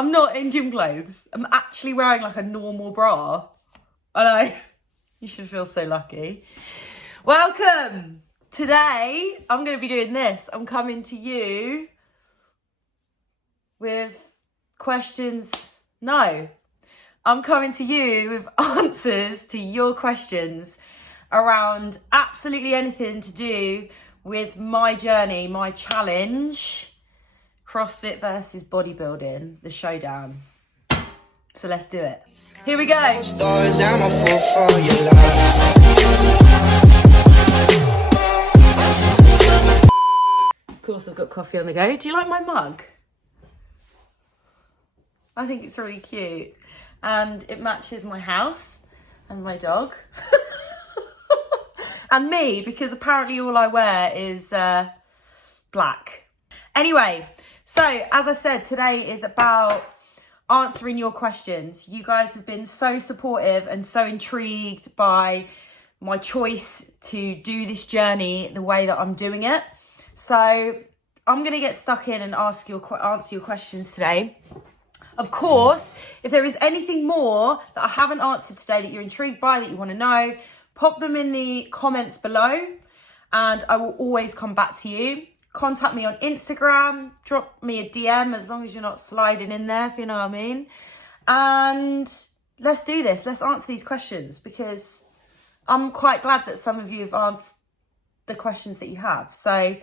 I'm not in gym clothes. I'm actually wearing like a normal bra. I know. You should feel so lucky. Welcome. Today, I'm going to be doing this. I'm coming to you with questions. No. I'm coming to you with answers to your questions around absolutely anything to do with my journey, my challenge, CrossFit versus bodybuilding, the showdown. So let's do it. Here we go. Of course, I've got coffee on the go. Do you like my mug? I think it's really cute. And it matches my house and my dog. And me, because apparently all I wear is black. Anyway, so as I said, today is about answering your questions. You guys have been so supportive and so intrigued by my choice to do this journey the way that I'm doing it. So I'm going to get stuck in and answer your questions today. Of course, if there is anything more that I haven't answered today that you're intrigued by, that you want to know, pop them in the comments below and I will always come back to you. Contact me on Instagram, drop me a DM as long as you're not sliding in there, if you know what I mean. And let's do this. Let's answer these questions because I'm quite glad that some of you have answered the questions that you have. So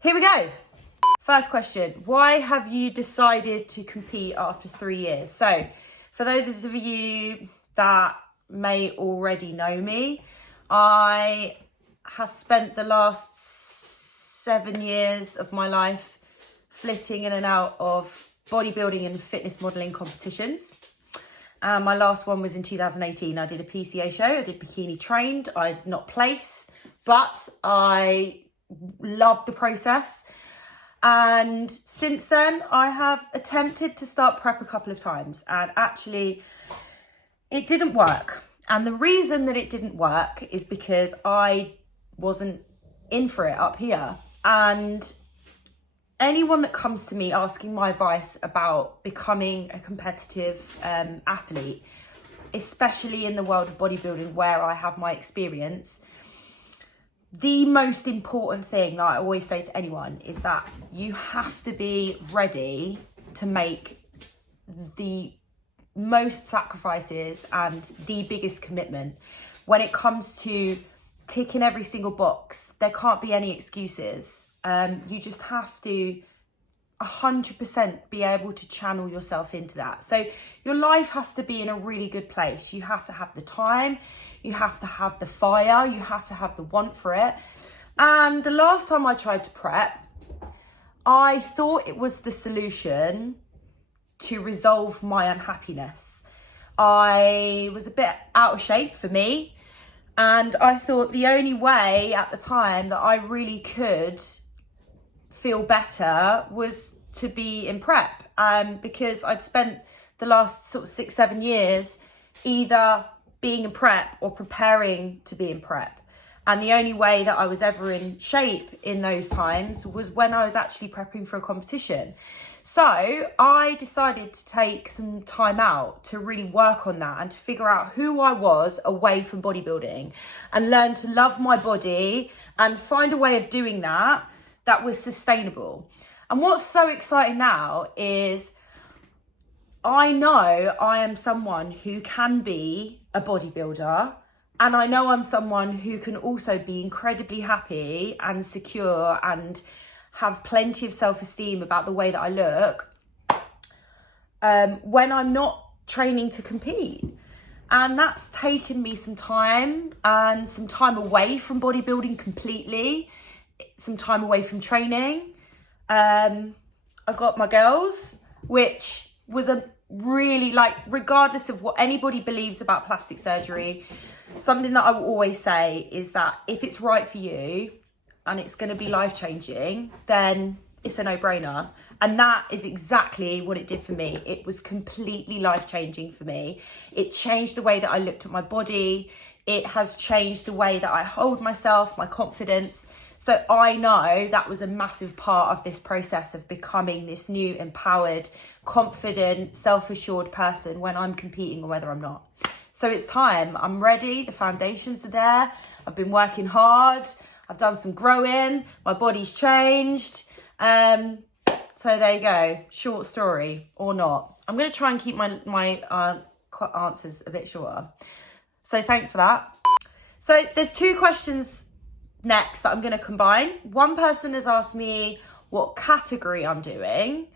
here we go. First question, why have you decided to compete after 3 years? So for those of you that may already know me, I have spent the last 7 years of my life flitting in and out of bodybuilding and fitness modelling competitions. My last one was in 2018. I did a PCA show, I did bikini trained, I did not place, but I loved the process. And since then, I have attempted to start prep a couple of times and actually it didn't work. And the reason that it didn't work is because I wasn't in for it up here. And anyone that comes to me asking my advice about becoming a competitive athlete, especially in the world of bodybuilding where I have my experience, the most important thing that I always say to anyone is that you have to be ready to make the most sacrifices and the biggest commitment. When it comes to ticking every single box, there can't be any excuses. You just have to 100% be able to channel yourself into that. So your life has to be in a really good place. You have to have the time, you have to have the fire, you have to have the want for it. And the last time I tried to prep, I thought it was the solution to resolve my unhappiness. I was a bit out of shape for me, and I thought the only way at the time that I really could feel better was to be in prep, because I'd spent the last sort of 6-7 years either being in prep or preparing to be in prep. And the only way that I was ever in shape in those times was when I was actually prepping for a competition. So I decided to take some time out to really work on that and to figure out who I was away from bodybuilding and learn to love my body and find a way of doing that was sustainable. And what's so exciting now is I know I am someone who can be a bodybuilder, and I know I'm someone who can also be incredibly happy and secure and have plenty of self-esteem about the way that I look when I'm not training to compete. And that's taken me some time and some time away from bodybuilding completely, some time away from training. I got my girls, which was a really, like, regardless of what anybody believes about plastic surgery, something that I will always say is that if it's right for you and it's going to be life-changing, then it's a no-brainer. And that is exactly what it did for me. It was completely life-changing for me. It changed the way that I looked at my body. It has changed the way that I hold myself, my confidence. So I know that was a massive part of this process of becoming this new, empowered, confident, self-assured person when I'm competing or whether I'm not. So it's time. I'm ready. The foundations are there. I've been working hard. I've done some growing. My body's changed. So there you go. Short story or not. I'm going to try and keep my answers a bit shorter. So thanks for that. So there's 2 questions next that I'm going to combine. One person has asked me what category I'm doing,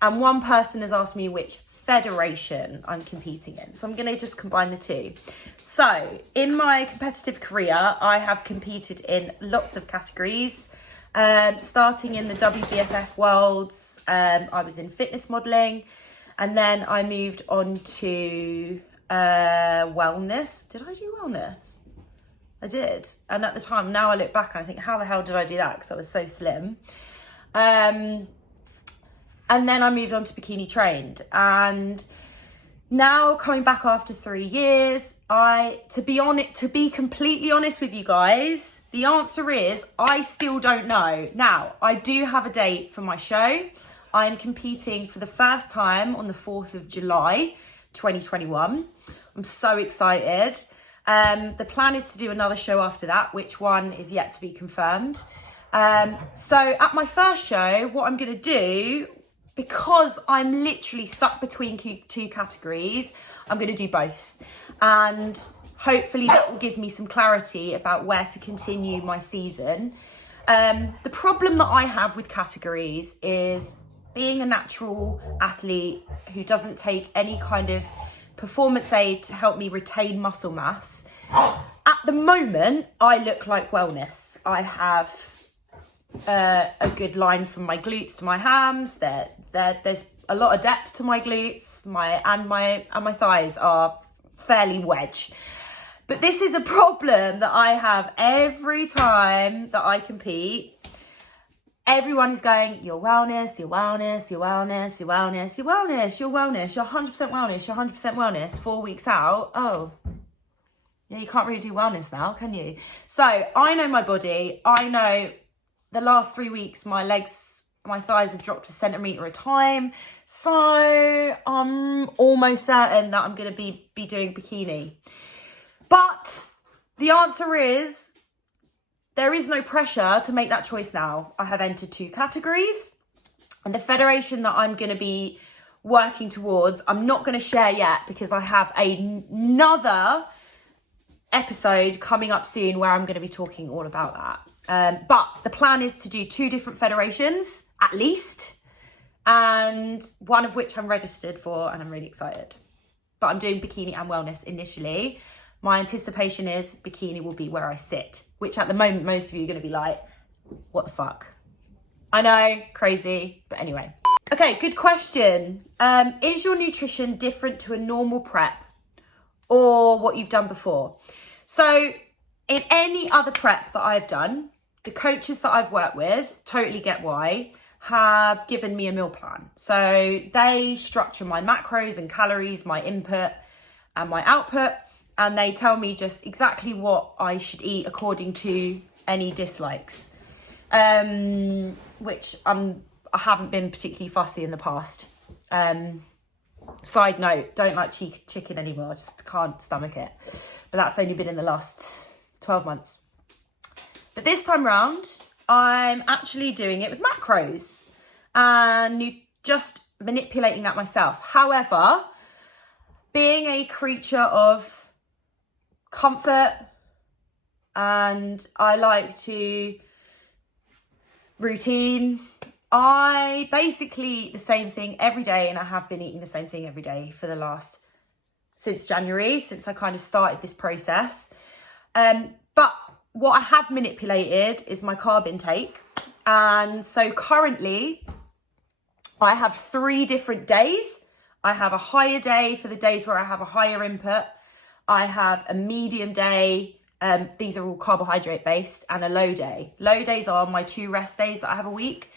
and one person has asked me which federation I'm competing in. So I'm going to just combine the 2. So in my competitive career, I have competed in lots of categories. Starting in the WBFF Worlds, I was in fitness modelling, and then I moved on to wellness. Did I do wellness? I did. And at the time, now I look back and I think, how the hell did I do that? Because I was so slim. And then I moved on to bikini trained. And now coming back after 3 years, to be completely honest with you guys, the answer is I still don't know. Now, I do have a date for my show. I am competing for the first time on the 4th of July, 2021. I'm so excited. The plan is to do another show after that, which one is yet to be confirmed. So at my first show, what I'm going to do, because I'm literally stuck between 2 categories, I'm going to do both. And hopefully that will give me some clarity about where to continue my season. The problem that I have with categories is being a natural athlete who doesn't take any kind of performance aid to help me retain muscle mass. At the moment, I look like wellness. I have a good line from my glutes to my hams. There's a lot of depth to my glutes. My thighs are fairly wedge. But this is a problem that I have every time that I compete. Everyone is going, you're wellness, you're wellness, you're wellness, you're wellness, you're wellness, you're wellness, you're 100% wellness, you're 100% wellness. 4 weeks out, oh, yeah, you can't really do wellness now, can you? So I know my body. I know the last 3 weeks, my thighs have dropped a centimetre a time. So I'm almost certain that I'm going to be doing bikini. But the answer is, there is no pressure to make that choice now. I have entered 2 categories, and the federation that I'm going to be working towards, I'm not going to share yet because I have another episode coming up soon where I'm going to be talking all about that. But the plan is to do 2 different federations at least, and one of which I'm registered for, and I'm really excited. But I'm doing bikini and wellness initially. My anticipation is bikini will be where I sit, which at the moment, most of you are going to be like, what the fuck? I know, crazy, but anyway. Okay, good question. Is your nutrition different to a normal prep or what you've done before? So in any other prep that I've done, the coaches that I've worked with, totally get why, have given me a meal plan. So they structure my macros and calories, my input and my output, and they tell me just exactly what I should eat according to any dislikes, which I haven't been particularly fussy in the past. Side note, don't like chicken anymore, I just can't stomach it. But that's only been in the last 12 months. But this time round, I'm actually doing it with macros and just manipulating that myself. However, being a creature of comfort, and I like to routine, I basically eat the same thing every day, and I have been eating the same thing every day for since January, since I kind of started this process. But what I have manipulated is my carb intake. And so currently I have 3 different days. I have a higher day for the days where I have a higher input. I have a medium day. These are all carbohydrate based, and a low day. Low days are my 2 rest days that I have a week.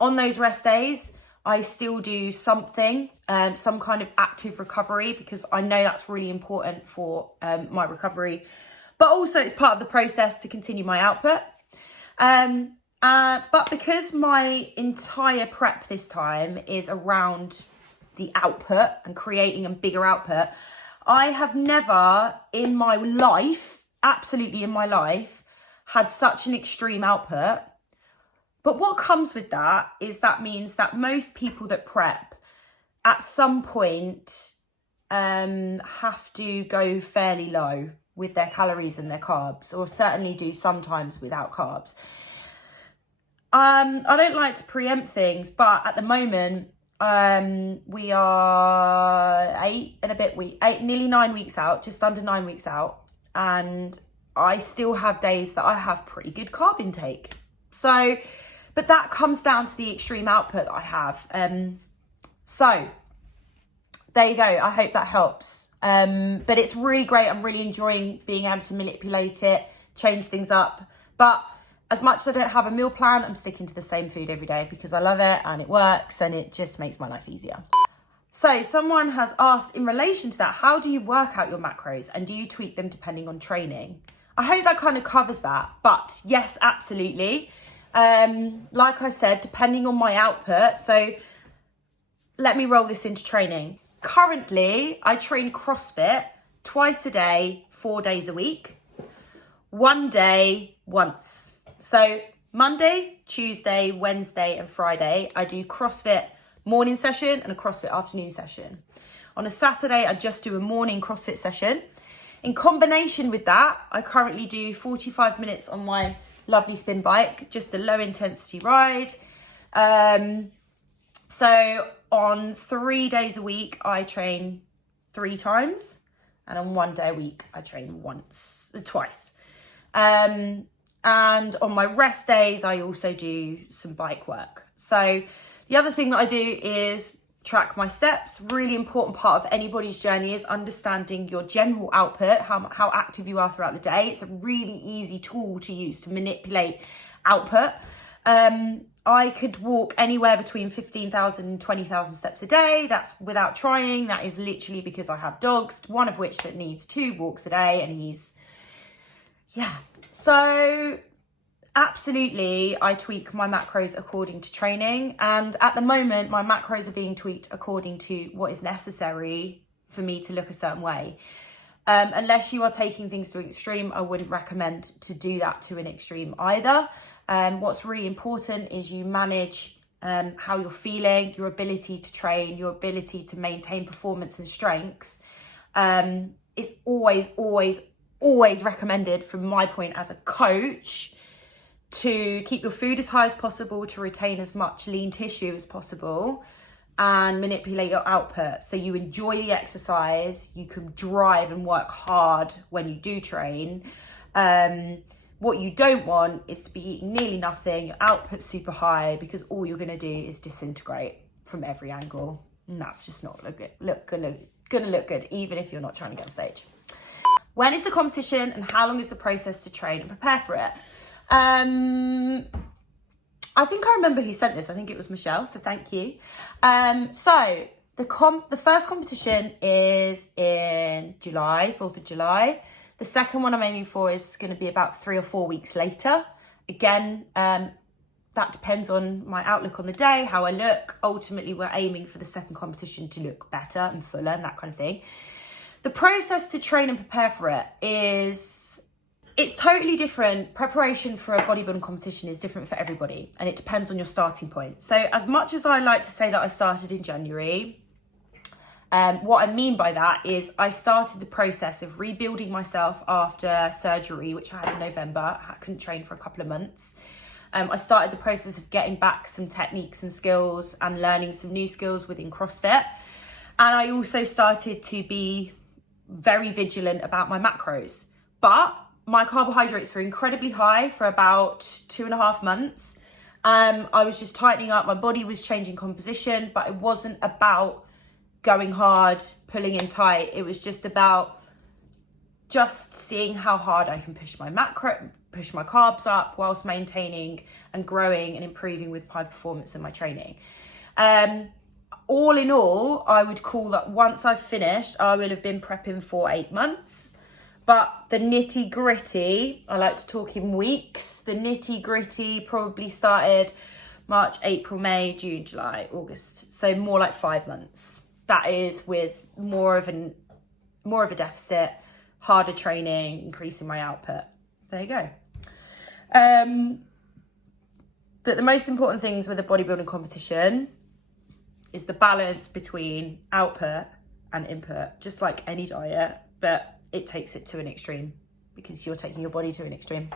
On those rest days, I still do something, some kind of active recovery, because I know that's really important for my recovery. But also it's part of the process to continue my output. But because my entire prep this time is around the output and creating a bigger output, I have never in my life, absolutely in my life, had such an extreme output. But what comes with that is that means that most people that prep at some point have to go fairly low with their calories and their carbs, or certainly do sometimes without carbs. I don't like to preempt things, but at the moment, we are nearly 9 weeks out, just under 9 weeks out. And I still have days that I have pretty good carb intake. So, but that comes down to the extreme output that I have. So there you go. I hope that helps. But it's really great. I'm really enjoying being able to manipulate it, change things up. But as much as I don't have a meal plan, I'm sticking to the same food every day because I love it and it works and it just makes my life easier. So someone has asked in relation to that, how do you work out your macros and do you tweak them depending on training? I hope that kind of covers that. But yes, absolutely. Like I said, depending on my output. So let me roll this into training. Currently, I train CrossFit twice a day, 4 days a week. One day, once. So Monday, Tuesday, Wednesday and Friday, I do CrossFit morning session and a CrossFit afternoon session. On a Saturday, I just do a morning CrossFit session. In combination with that, I currently do 45 minutes on my lovely spin bike, just a low intensity ride. So on 3 days a week, I train 3 times. And on 1 day a week, I train twice. And on my rest days, I also do some bike work. So the other thing that I do is track my steps. Really important part of anybody's journey is understanding your general output, how active you are throughout the day. It's a really easy tool to use to manipulate output. I could walk anywhere between 15,000 and 20,000 steps a day. That's without trying. That is literally because I have dogs, one of which that needs 2 walks a day, and so absolutely, I tweak my macros according to training. And at the moment, my macros are being tweaked according to what is necessary for me to look a certain way. Unless you are taking things to an extreme, I wouldn't recommend to do that to an extreme either. What's really important is you manage how you're feeling, your ability to train, your ability to maintain performance and strength. It's always recommended from my point as a coach to keep your food as high as possible, to retain as much lean tissue as possible and manipulate your output. So you enjoy the exercise, you can drive and work hard when you do train. What you don't want is to be eating nearly nothing, your output's super high, because all you're gonna do is disintegrate from every angle. And that's just not gonna look good, even if you're not trying to get on stage. When is the competition and how long is the process to train and prepare for it? I think I remember who sent this. I think it was Michelle, so thank you. So the first competition is in July, 4th of July. The second one I'm aiming for is going to be about 3 or 4 weeks later. Again, that depends on my outlook on the day, how I look. Ultimately, we're aiming for the second competition to look better and fuller and that kind of thing. The process to train and prepare for it it's totally different. Preparation for a bodybuilding competition is different for everybody, and it depends on your starting point. So as much as I like to say that I started in January, what I mean by that is I started the process of rebuilding myself after surgery, which I had in November. I couldn't train for a couple of months. I started the process of getting back some techniques and skills and learning some new skills within CrossFit. And I also started to be very vigilant about my macros. But my carbohydrates were incredibly high for about 2.5 months. I was just tightening up. My body was changing composition, but it wasn't about going hard, pulling in tight. It was just about just seeing how hard I can push my carbs up whilst maintaining and growing and improving with my performance and my training. All in all, I would call that once I've finished, I will have been prepping for 8 months. But the nitty gritty, I like to talk in weeks. The nitty gritty probably started March, April, May, June, July, August. So more like 5 months. That is with more of a deficit, harder training, increasing my output. There you go. But the most important things with a bodybuilding competition is the balance between output and input, just like any diet, but it takes it to an extreme because you're taking your body to an extreme.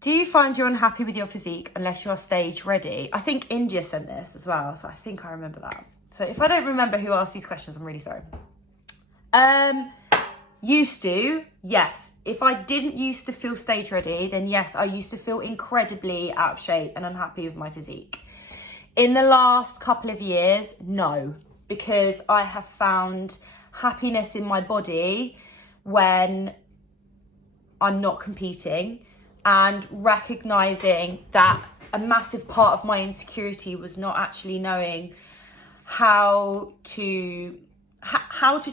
Do you find you're unhappy with your physique unless you are stage ready? I think India sent this as well, so I think I remember that. So if I don't remember who asked these questions, I'm really sorry. Used to, yes. If I didn't used to feel stage ready, then yes, I used to feel incredibly out of shape and unhappy with my physique. In the last couple of years, no, because I have found happiness in my body when I'm not competing, and recognizing that a massive part of my insecurity was not actually knowing how to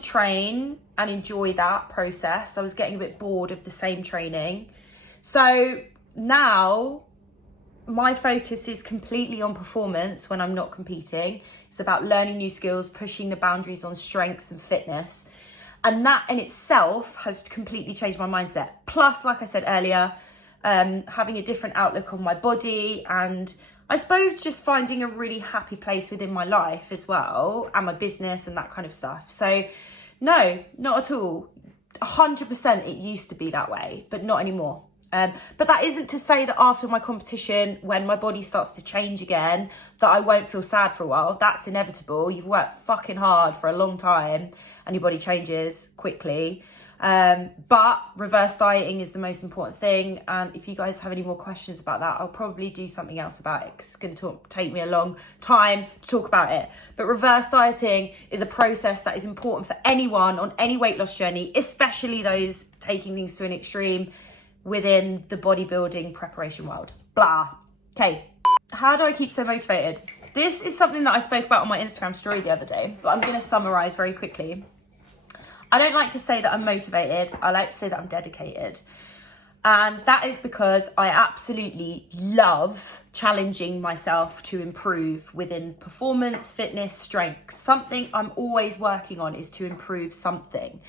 train and enjoy that process. I was getting a bit bored of the same training. So now my focus is completely on performance when I'm not competing. It's about learning new skills, pushing the boundaries on strength and fitness. And that in itself has completely changed my mindset. Plus, like I said earlier, having a different outlook on my body, and I suppose just finding a really happy place within my life as well, and my business and that kind of stuff. So no, not at all. 100% it used to be that way, but not anymore. But that isn't to say that after my competition, when my body starts to change again, that I won't feel sad for a while. That's inevitable. You've worked fucking hard for a long time and your body changes quickly. But reverse dieting is the most important thing. And if you guys have any more questions about that, I'll probably do something else about it, 'cause it's going to take me a long time to talk about it. But reverse dieting is a process that is important for anyone on any weight loss journey, especially those taking things to an extreme within the bodybuilding preparation world. Blah. Okay. How do I keep so motivated? This is something that I spoke about on my Instagram story the other day, but I'm going to summarize very quickly. I don't like to say that I'm motivated. I like to say that I'm dedicated. And that is because I absolutely love challenging myself to improve within performance, fitness, strength. Something I'm always working on is to improve something.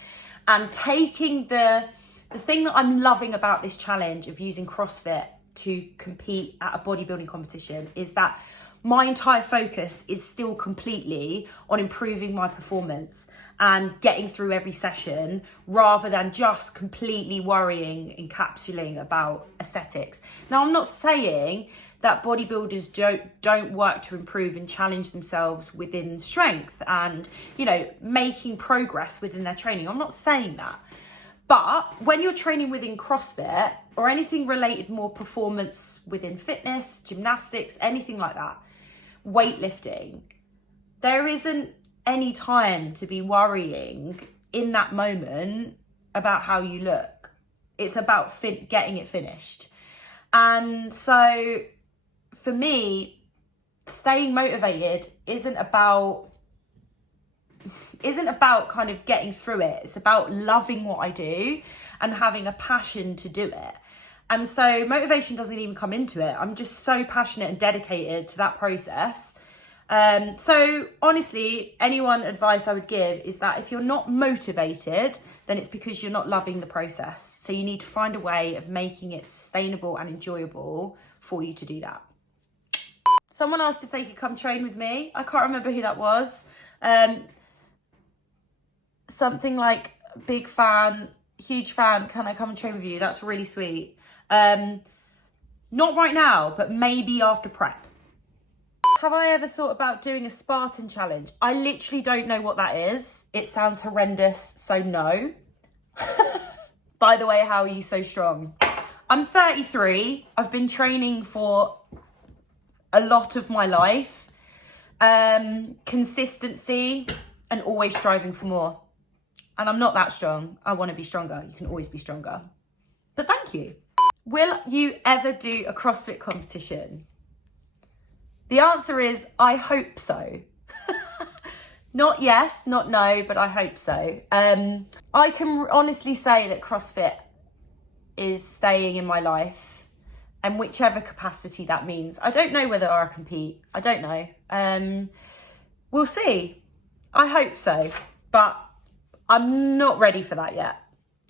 And taking the thing that I'm loving about this challenge of using CrossFit to compete at a bodybuilding competition is that my entire focus is still completely on improving my performance and getting through every session, rather than just completely worrying, encapsulating about aesthetics. Now, I'm not saying that bodybuilders don't work to improve and challenge themselves within strength and, you know, making progress within their training. I'm not saying that. But when you're training within CrossFit or anything related more performance within fitness, gymnastics, anything like that, weightlifting, there isn't any time to be worrying in that moment about how you look. It's about getting it finished. And so for me, staying motivated isn't about kind of getting through it. It's about loving what I do and having a passion to do it. And so motivation doesn't even come into it. I'm just so passionate and dedicated to that process. So honestly, advice I would give is that if you're not motivated, then it's because you're not loving the process. So you need to find a way of making it sustainable and enjoyable for you to do that. Someone asked if they could come train with me. I can't remember who that was. Something like, big fan, huge fan, can I come and train with you? That's really sweet. Not right now, but maybe after prep. Have I ever thought about doing a Spartan challenge? I literally don't know what that is. It sounds horrendous, so no. By the way, how are you so strong? I'm 33. I've been training for a lot of my life. Consistency and always striving for more. And I'm not that strong. I want to be stronger. You can always be stronger. But thank you. Will you ever do a CrossFit competition? The answer is, I hope so. Not yes, not no, but I hope so. I can honestly say that CrossFit is staying in my life, and whichever capacity that means. I don't know whether I'll compete. I don't know. We'll see. I hope so, but I'm not ready for that yet.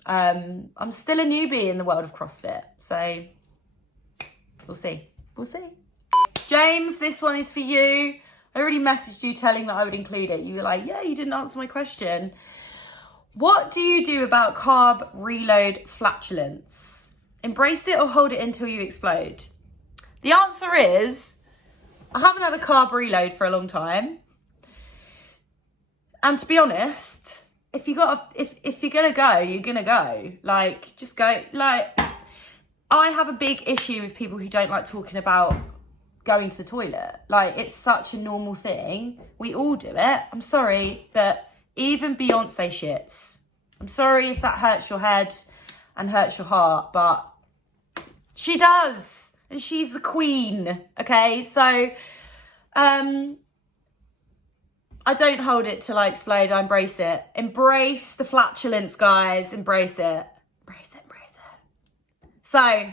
I'm still a newbie in the world of CrossFit, so we'll see. We'll see. James, this one is for you. I already messaged you telling that I would include it. You were like, yeah, you didn't answer my question. What do you do about carb reload flatulence? Embrace it or hold it until you explode? The answer is, I haven't had a carb reload for a long time. And to be honest, if you're gonna go, you're gonna go. Like, just go. Like, I have a big issue with people who don't like talking about going to the toilet. Like, it's such a normal thing. We all do it. I'm sorry, but even Beyonce shits. I'm sorry if that hurts your head and hurts your heart, but she does. And she's the queen, okay? So, I don't hold it till I explode. I embrace it. Embrace the flatulence, guys. Embrace it. Embrace it, embrace it. So,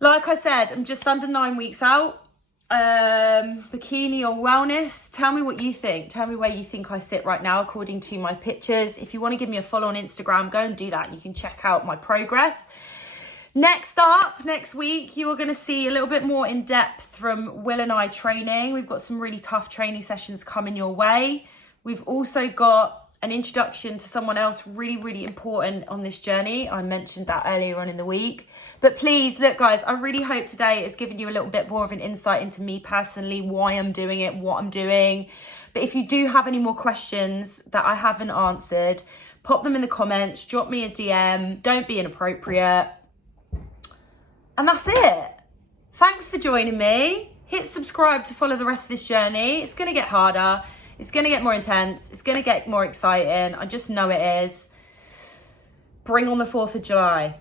like I said, I'm just under 9 weeks out. Bikini or wellness, tell me what you think. Tell me where you think I sit right now according to my pictures. If you want to give me a follow on Instagram, go and do that. You can check out my progress. Next up, next week, you are going to see a little bit more in depth from Will and I training. We've got some really tough training sessions coming your way. We've also got an introduction to someone else really, really important on this journey. I mentioned that earlier on in the week. But please, look, guys, I really hope today has given you a little bit more of an insight into me personally, why I'm doing it, what I'm doing. But if you do have any more questions that I haven't answered, pop them in the comments, drop me a DM, don't be inappropriate. And that's it. Thanks for joining me. Hit subscribe to follow the rest of this journey. It's going to get harder. It's going to get more intense. It's going to get more exciting. I just know it is. Bring on the 4th of July.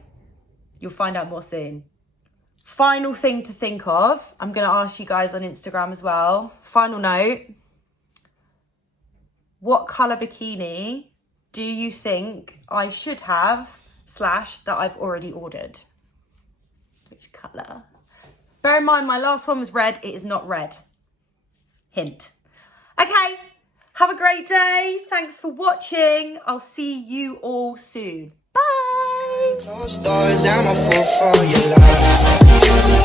You'll find out more soon. Final thing to think of. I'm going to ask you guys on Instagram as well. Final note. What colour bikini do you think I should have / that I've already ordered? Which colour? Bear in mind, my last one was red. It is not red. Hint. Okay, have a great day. Thanks for watching. I'll see you all soon. Bye. Closed doors, I'm a fool for your love.